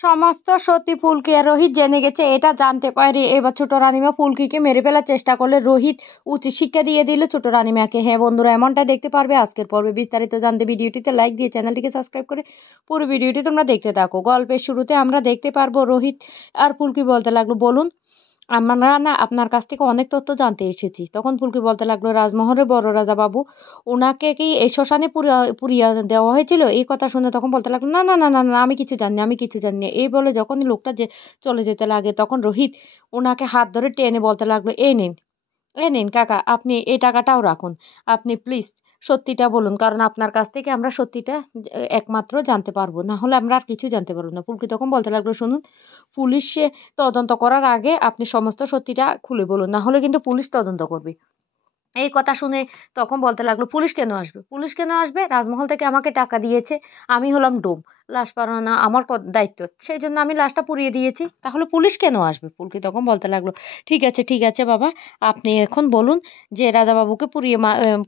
সমস্ত সত্যি ফুলকি আর রোহিত জেনে গেছে। এটা জানতে পারে এবার ছোট রানীমা ফুলকিকে মেরে ফেলার চেষ্টা করলে রোহিত উচিত শিক্ষা দিয়ে দিল ছোট রানীমাকে। হ্যাঁ বন্ধুরা, এমনটা দেখতে পারবে আজকের পর্বে। বিস্তারিত জানতে ভিডিওটিতে লাইক দিয়ে চ্যানেলটিকে সাবস্ক্রাইব করে পুরো ভিডিওটি তোমরা দেখতে থাকো। গল্পের শুরুতে আমরা দেখতে পারবো রোহিত আর ফুলকি বলতে লাগলো, বলুন, আমরা না আপনার কাছ থেকে অনেক তথ্য জানতে এসেছি। তখন ফুলকি বলতে লাগলো, রাজমহলের বড় রাজা বাবু, ওনাকে কি এই শ্মশানে পুরিয়া দেওয়া হয়েছিল? এই কথা শুনে তখন বলতে লাগলো, না না না না না, আমি কিছু জানি না, আমি কিছু জানি না। এই বলে যখনই লোকটা যে চলে যেতে লাগে তখন রোহিত ওনাকে হাত ধরে টেনে বলতে লাগলো, এই নিন, এ নিন কাকা, আপনি এই টাকাটাও রাখুন। আপনি প্লিজ সত্যিটা বলুন, কারণ আপনার কাছ থেকে আমরা সত্যিটা একমাত্র জানতে পারবো, না হলে আমরা আর কিছু জানতে পারবো না। ফুলকি তখন বলতে লাগলো, শুনুন, পুলিশে তদন্ত করার আগে আপনি সমস্ত সত্যিটা খুলে বলুন, না হলে কিন্তু পুলিশ তদন্ত করবে। এই কথা শুনে তখন বলতে লাগলো, পুলিশ কেন আসবে? পুলিশ কেন আসবে? রাজমহল থেকে আমাকে টাকা দিয়েছে, আমি হলাম ডোম, লাশ পাড়ানো আমার দায়িত্ব, সেই জন্য আমি লাশটা পুড়িয়ে দিয়েছি, তাহলে পুলিশ কেন আসবে? পুলকি তখন বলতে লাগলো, ঠিক আছে বাবা, আপনি এখন বলুন যে রাজাবাবুকে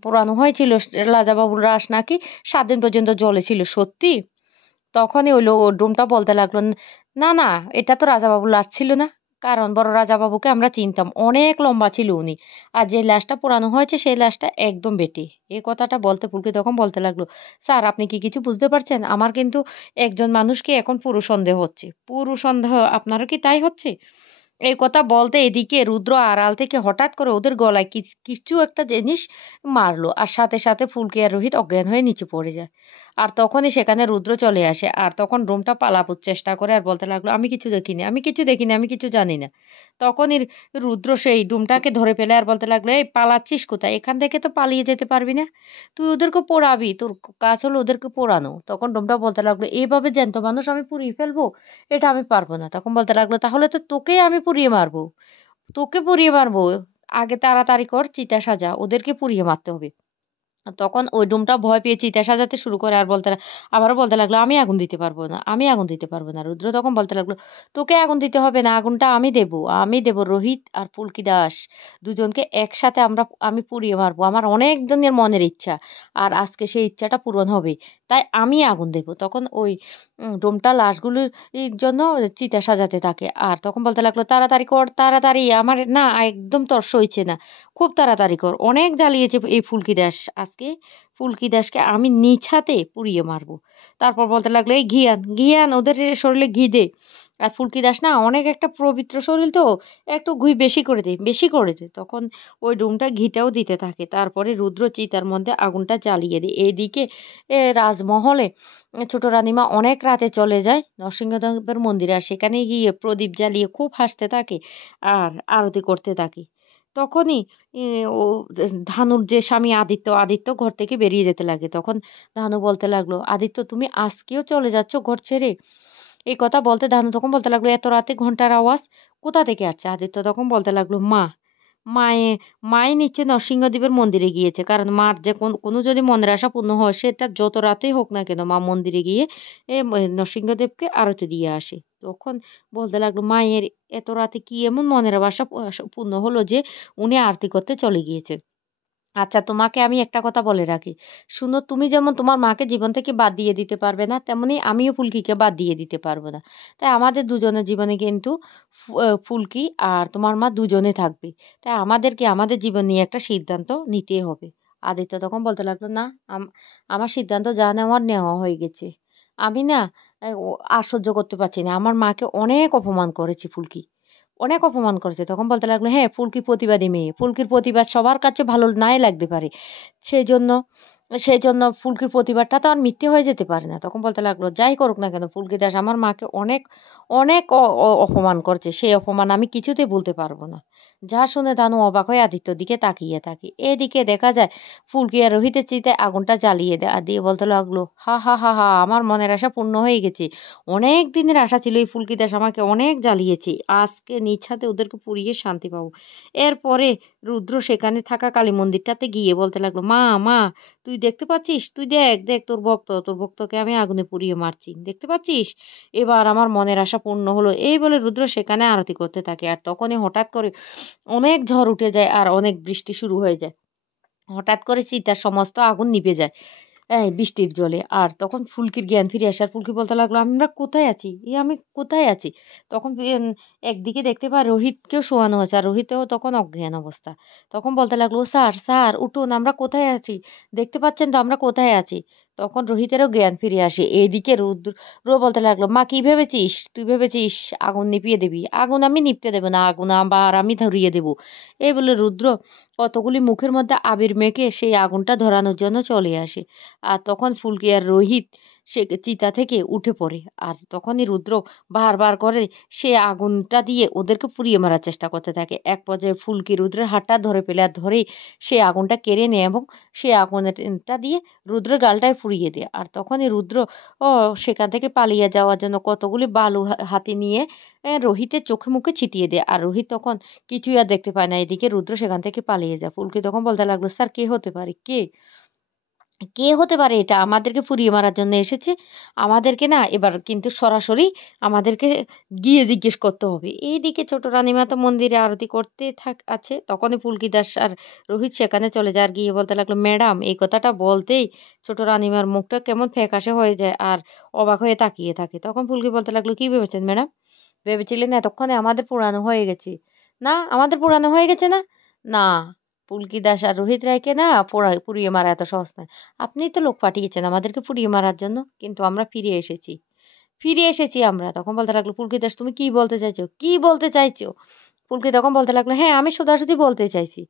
পোড়ানো হয়েছিল, রাজাবাবুর লাশ নাকি 7 দিন পর্যন্ত জ্বলে ছিল, সত্যি? তখনই ওই ডোমটা বলতে লাগলো, না না, এটা তো রাজাবাবুর লাশ ছিল না, কারণ বড় রাজাবাবুকে আমরা চিনতাম, অনেক লম্বা ছিল উনি, আর যে লাশটা পোড়ানো হয়েছে সেই লাশটা একদম বেটে। এই কথাটা বলতে ফুলকি তখন বলতে লাগলো, স্যার আপনি কি কিছু বুঝতে পারছেন? আমার কিন্তু একজন মানুষকে এখন পুরো সন্দেহ হচ্ছে। পুরো সন্দেহ? আপনারও কি তাই হচ্ছে? এই কথা বলতে এদিকে রুদ্র আড়াল থেকে হঠাৎ করে ওদের গলায় কিছু একটা জিনিস মারলো, আর সাথে সাথে ফুলকি আর রোহিত অজ্ঞান হয়ে নিচে পড়ে যায়। আর তখনই সেখানে রুদ্র চলে আসে, আর তখন রুমটা পালানোর চেষ্টা করে আর বলতে লাগলো, আমি কিছু দেখিনি, আমি কিছু দেখিনি, আমি কিছু জানি না। তখনই রুদ্র সেই ডুমটাকে ধরে ফেলে আর বলতে লাগলো, এই পালাচ্ছিস কোথায়? এখান থেকে তো পালিয়ে যেতে পারবি না, তুই ওদেরকে পোড়াবি, তোর কাজ হলো ওদেরকে পোড়ানো। তখন ডুমটা বলতে লাগলো, এইভাবে জ্যান্ত মানুষ আমি পুড়িয়ে ফেলবো? এটা আমি পারবো না। তখন বলতে লাগলো, তাহলে তো তোকেই আমি পুড়িয়ে মারবো, তোকে পুড়িয়ে মারবো। আগে তাড়াতাড়ি কর, চিতা সাজা, ওদেরকে পুড়িয়ে মারতে হবে। তখন ওই ডুমটা ভয় পেয়ে চিতা সাজাতে শুরু করে আর আবারও বলতে লাগলো, আমি আগুন দিতে পারবো না, আমি আগুন দিতে পারবো না। রুদ্র তখন বলতে লাগলো, তোকে আগুন দিতে হবে না, আগুনটা আমি দেবো, আমি দেবো। রোহিত আর ফুলকি দাস দুজনকে একসাথে আমি পুড়িয়ে মারবো, আমার অনেক দিনের মনের ইচ্ছা, আর আজকে সেই ইচ্ছাটা পূরণ হবে, তাই আমি আগুন দেবো। তখন ওই ডোমটা লাশগুলির জন্য চিতা সাজাতে থাকে, আর তখন বলতে লাগলো, তাড়াতাড়ি কর, তাড়াতাড়ি, আমার না একদম তর্স হইছে না, খুব তাড়াতাড়ি কর, অনেক জ্বালিয়েছে এই ফুলকি দাস, আজকে ফুলকি দাসকে আমি নিজ হাতে পুড়িয়ে মারবো। তারপর বলতে লাগলো, এই ঘিয়ান ঘিয়ান, ওদের শরীরে ঘি দে। আর ফুলকি দাস না অনেক একটা পবিত্র শরীর তো, একটু ঘি বেশি করে দে, বেশি করে দে। তখন ওই ডুমটা ঘিটাও দিতে থাকে। তারপরে রুদ্র চিতার মধ্যে আগুনটা জ্বালিয়ে দেয়। এদিকে রাজমহলে ছোট রানীমা অনেক রাতে চলে যায় নরসিংহদেবের মন্দিরে, আর সেখানে গিয়ে প্রদীপ জ্বালিয়ে খুব হাসতে থাকে আর আরতি করতে থাকে। তখনই এ ও ধানুর যে স্বামী আদিত্য, আদিত্য ঘর থেকে বেরিয়ে যেতে লাগে। তখন ধানু বলতে লাগলো, আদিত্য তুমি আজকেও চলে যাচ্ছ ঘর ছেড়ে? এই কথা বলতে ধানু তখন বলতে লাগলো, এত রাতে ঘন্টার আওয়াজ কোথা থেকে আসছে? আদিত্য তখন বলতে লাগলো, মায়ে মায়ে নিশ্চয় নরসিংহদেবের মন্দিরে গিয়েছে, কারণ মার যে কোনো যদি মনের আশা পূর্ণ হয় সেটা যত রাতেই হোক না কেন, মা মন্দিরে গিয়ে নরসিংহদেবকে আরতি দিয়ে আসে। তখন বলতে লাগলো, মায়ের এত রাতে কি এমন মনের আশা পূর্ণ হলো যে উনি আরতি করতে চলে গিয়েছে? আচ্ছা, তোমাকে আমি একটা কথা বলে রাখি, শুনো, তুমি যেমন তোমার মাকে জীবন থেকে বাদ দিয়ে দিতে পারবে না, তেমনি আমিও ফুলকিকে বাদ দিয়ে দিতে পারবো না। তাই আমাদের দুজনের জীবনে কিন্তু ফুলকি আর তোমার মা দুজনে থাকবে। তাই আমাদেরকে আমাদের জীবন নিয়ে একটা সিদ্ধান্ত নিতেই হবে। আদিত্য তখন বলতে লাগলো, না, আমার সিদ্ধান্ত যা নেওয়ার নেওয়া হয়ে গেছে। আমি না আর সহ্য করতে পারছি না, আমার মাকে অনেক অপমান করেছি ফুলকি, অনেক অপমান করেছে। তখন বলতে লাগলো, হ্যাঁ, ফুলকি প্রতিবাদী মেয়ে, ফুলকির প্রতিবাদ সবার কাছে ভালো নাই লাগতে পারে, সেই জন্য সেই জন্য ফুলকির প্রতিবাদটা তো আর মিথ্যে হয়ে যেতে পারে না। তখন বলতে লাগলো, যাই করুক না কেন, ফুলকি দাস আমার মাকে অনেক অনেক অপমান করছে, সেই অপমান আমি কিছুতেই ভুলতে পারবো না। যা শুনে দানু অবাক হয়ে আদিত্যর দিকে তাকিয়ে থাকে। এদিকে দেখা যায় ফুলকি আর রোহিতের চিতায় আগুনটা জ্বালিয়ে দেয়, আর দিয়ে বলতে লাগলো, হা হা হা হা, আমার মনের আশা পূর্ণ হয়ে গেছে, অনেক দিনের আশা ছিল এই ফুলকি দাস আমাকে অনেক জ্বালিয়েছে, আজকে নিজ হাতে ওদেরকে পুড়িয়ে শান্তি পাবো। এরপরে রুদ্র সেখানে থাকা কালী মন্দিরটাতে গিয়ে বলতে লাগলো, মা তুই দেখতে পাচ্ছিস, তুই দেখ দেখ, তোর ভক্তকে আমি আগুনে পুড়িয়ে মারছি, দেখতে পাচ্ছিস? এবার আমার মনের আশা পূর্ণ হলো। এই বলে রুদ্র সেখানে আরতি করতে থাকে, আর তখনই হঠাৎ করে অনেক ঝড় উঠে যায় আর অনেক বৃষ্টি শুরু হয়ে যায়। হঠাৎ করে চিতার সমস্ত আগুন নিভে যায়। এই বৃষ্টির জলে। আর তখন ফুলকির জ্ঞান ফিরে আসে। আর ফুলকি বলতে লাগলো, আমরা কোথায় আছি? আমি কোথায় আছি? তখন একদিকে দেখতে পায় রোহিতকেও শোয়ানো আছে। আর রোহিতও তখন অজ্ঞান অবস্থা। তখন বলতে লাগলো, স্যার, স্যার উঠুন, আমরা কোথায় আছি? দেখতে পাচ্ছেন তো আমরা কোথায় আছি? তখন রোহিতেরও জ্ঞান ফিরে আসে। এদিকে রুদ্র বলতে লাগলো, মা কি ভেবেছিস? তুই ভেবেছিস আগুন নিভিয়ে দিবি? আগুন আমি নিভতে দেব না, আগুন আবার আমি ধরিয়ে দেব। এই বলে রুদ্র কতগুলি মুখের মধ্যে আবির মেখে সেই আগুনটা ধরানোর জন্য চলে আসে। আর তখন ফুলকি আর রোহিত সে চিতা থেকে উঠে পড়ে। আর তখনই রুদ্র বারবার করে সে আগুনটা দিয়ে ওদেরকে পুড়িয়ে মারার চেষ্টা করতে থাকে। এক পর্যায়ে ফুলকি রুদ্রের হাতটা ধরে ফেলে আর ধরেই সে আগুনটা কেড়ে নেয় এবং সে আগুনটা দিয়ে রুদ্রের গালটায় পুড়িয়ে দেয়। আর তখনই রুদ্র ও সেখান থেকে পালিয়ে যাওয়ার জন্য কতগুলি বালু হাতে নিয়ে রোহিতের চোখে মুখে ছিটিয়ে দেয়। আর রোহিত তখন কিছুই আর দেখতে পায় না। এদিকে রুদ্র সেখান থেকে পালিয়ে যায়। ফুলকি তখন বলতে লাগলো, স্যার কে হতে পারে? কে কে হতে পারে এটা? আমাদেরকে ফুরিয়ে মারার জন্য এসেছে। আমাদেরকে না এবার কিন্তু সরাসরি আমাদেরকে গিয়ে জিজ্ঞেস করতে হবে। এইদিকে ছোট রানীমা তো মন্দিরে আরতি করতে আছে। তখনই ফুলকি দাস আর রোহিত সেখানে চলে যায়। আর গিয়ে বলতে লাগলো, ম্যাডাম, এই কথাটা বলতেই ছোট রানীমার মুখটা কেমন ফ্যাকাশে হয়ে যায় আর অবাক হয়ে তাকিয়ে থাকে। তখন ফুলকি বলতে লাগলো, কি ভেবেছেন ম্যাডাম? ভেবেছিলেন এতক্ষণে আমাদের পুরানো হয়ে গেছে? না, আমাদের পুরানো হয়ে গেছে না? না, পুলকি দাস আর রোহিত রায়কে না পুড়িয়ে মারা এত সহজ নয়। আপনিই তো লোক পাঠিয়েছেন আমাদেরকে পুড়িয়ে মারার জন্য, কিন্তু আমরা ফিরে এসেছি। ফিরে এসেছি আমরা। তখন বলতে লাগলো, পুলকি দাস, তুমি কি বলতে চাইছো? কি বলতে চাইছো? পুলকি তখন বলতে লাগলো, হ্যাঁ, আমি সোজাসুজি বলতে চাইছি।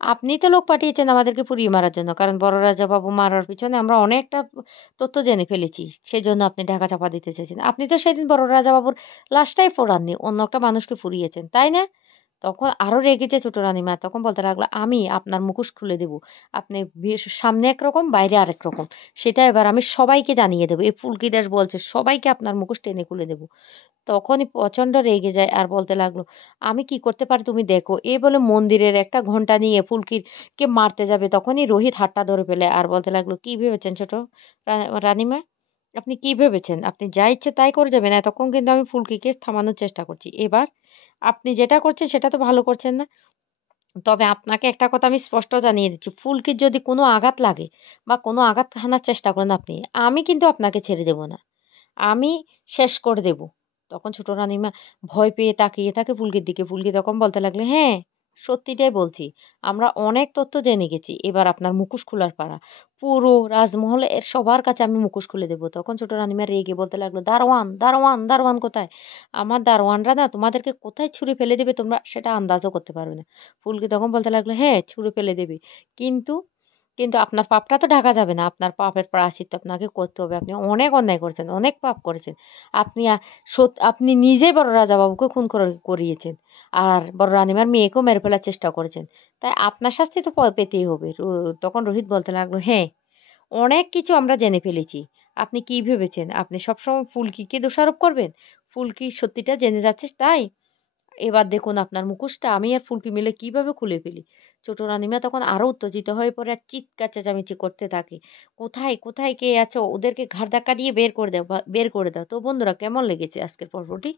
আপনিই তো লোক পাঠিয়েছেন আমাদেরকে পুড়িয়ে মারার জন্য। কারণ বড় রাজা বাবু মারার পিছনে আমরা অনেকটা তথ্য জেনে ফেলেছি। সেজন্য আপনি ঢাকা চাপা দিতে চাইছেন। আপনি তো সেদিন বড় রাজা বাবুর লাশটাই পোড়াননি, অন্য একটা মানুষকে পুড়িয়েছেন, তাই না? তখন আরো রেগে যায় ছোট রানীমা। তখন বলতে লাগলো, আমি আপনার মুখোশ খুলে দেব। আপনি সামনে একরকম, বাইরে আরেক রকম। সেটা এবার আমি সবাইকে জানিয়ে দেবো। এই ফুলকি দাস বলছে সবাইকে আপনার মুখোশ টেনে খুলে দেব। তখনই প্রচণ্ড রেগে যায় আর বলতে লাগলো, আমি কি করতে পারি তুমি দেখো। এই বলে মন্দিরের একটা ঘন্টা নিয়ে ফুলকিকে মারতে যাবে। তখনই রোহিত হাতটা ধরে ফেলে আর বলতে লাগলো, কি ভেবেছেন ছোট রানীমা? আপনি কি ভেবেছেন আপনি যা ইচ্ছে তাই করে যাবেন? এতক্ষণ কিন্তু আমি ফুলকিকে থামানোর চেষ্টা করছি। এবার আপনি যেটা করছেন সেটা তো ভালো করছেন না। তবে আপনাকে একটা কথা আমি স্পষ্ট জানিয়ে দিচ্ছি, ফুলকির যদি কোনো আঘাত লাগে বা কোনো আঘাত হানার চেষ্টা করেন আপনি, আমি কিন্তু আপনাকে ছেড়ে দেব না। আমি শেষ করে দেব। তখন ছোট রানীমা ভয় পেয়ে তাকিয়ে থাকে ফুলকির দিকে। ফুলকি তখন বলতে লাগলো, হ্যাঁ, সত্যিটাই বলছি। আমরা অনেক তথ্য জেনে গেছি। এবার আপনার মুখোশ খোলার পালা। পুরো রাজমহলে এর সবার কাছে আমি মুখোশ খুলে দেব। তখন ছোট রানীমা রেগে বলতে লাগলো, দারোয়ান, দারোয়ান, দারোয়ান কোথায়? আমার দারোয়ানরা না তোমাদেরকে কোথায় ছুঁড়ে ফেলে দেবে তোমরা সেটা আন্দাজও করতে পারবে না। ফুলকি তখন বলতে লাগলো, হ্যাঁ, ছুঁড়ে ফেলে দেবে। কিন্তু কিন্তু আপনার পাপটা তো ঢাকা যাবে না। আপনার পাপের প্রায়শ্চিত্ত আপনাকে করতে হবে। আপনি অনেক অন্যায় করেছেন, অনেক পাপ করেছেন। আপনি আপনি নিজেই বড় রাজাবাবুকে খুন করিয়েছেন। আর বড় রানীমার মেয়েকেও মেরে ফেলার চেষ্টা করেছেন। তাই আপনার শাস্তি তো পেতেই হবে। তখন রোহিত বলতে লাগলো, হ্যাঁ, অনেক কিছু আমরা জেনে ফেলেছি। আপনি কি ভেবেছেন আপনি সবসময় ফুলকিকে দোষারোপ করবেন? ফুলকি সত্যিটা জেনে যাচ্ছে তাই? এবার দেখুন আপনার মুখোশটা আমি আর ফুলকি মিলে কিভাবে খুলে ফেলি। ছোট রানীমা তখন আরো উত্তেজিত হয়ে পড়ে আর চিৎকার চেঁচামেচি করতে থাকে। কোথায়, কোথায় কে আছো? ওদেরকে ঘাড় ধাক্কা দিয়ে বের করে দাও, বের করে দাও। তো বন্ধুরা, কেমন লেগেছে আজকের পর্বটি?